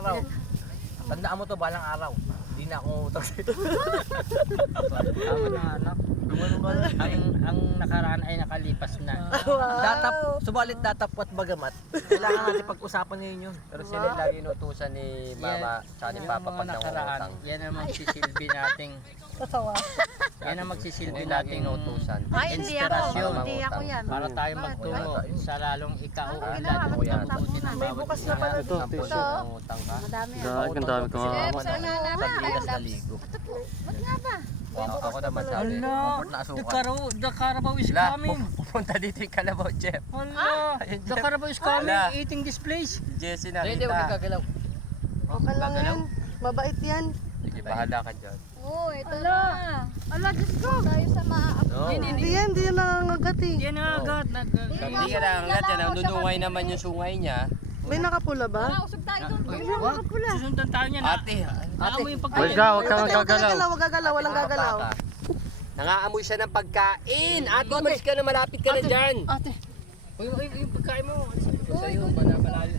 araw. Tandaan mo to, balang araw. Hindi na ako utang sa'yo. Tama na anak. Ang nakaraan ay nakalipas na. Datap, subalit datapwat bagamat. Kailangan natin pag-usapan ngayon yun. Pero sila yung lagi inutusan ni mama tsaka ni Yan papa ang pag mga nakaraan. nangungutang. Yan ang magsisilbi nating. Yan ang magsisilbi Hindi lagi nating inutusan. Ay, hindi ako. inspirasyon. Hindi ako yan. Para tayo magtungo sa lalong ikaunlad. ginawa? Mabubuti ng May bawat bukas isa. na pala Ito, Ang tissue. nangungutang ka. Madami yan. Dahil ang dami ko nga. Sandilas na ligo. Ba't nga ba? Ako naman sabi. Comfort na asukal. The Carabao is La, coming. pupunta dito yung Kalabaw, Jeff. Hala, the Carabao is coming. Ala. Eating this place. Jesse Hindi, huwag nakita. gagalaw. Okay lang yan. Mabait yan. Sige, bahala ka dyan. Oo, ito na. Ala, Diyos ko. Tayo sa maaap. No. Hindi yan nangangagat eh. Yan na agad. Hindi ka nangangat yan. Ang nunungay naman yung sungay niya. May nakapula ba? Usog tayo doon. Wag, susundan tayo niya na. Ate, Naamoy yung Huwag pagkain. ka, huwag ka Huwag magagalaw. gagalaw, walang gagalaw. nangaamoy siya ng pagkain. Ate, umalis ka na, malapit ka na dyan. Ate, yung pagkain mo. Sa'yo, malayo.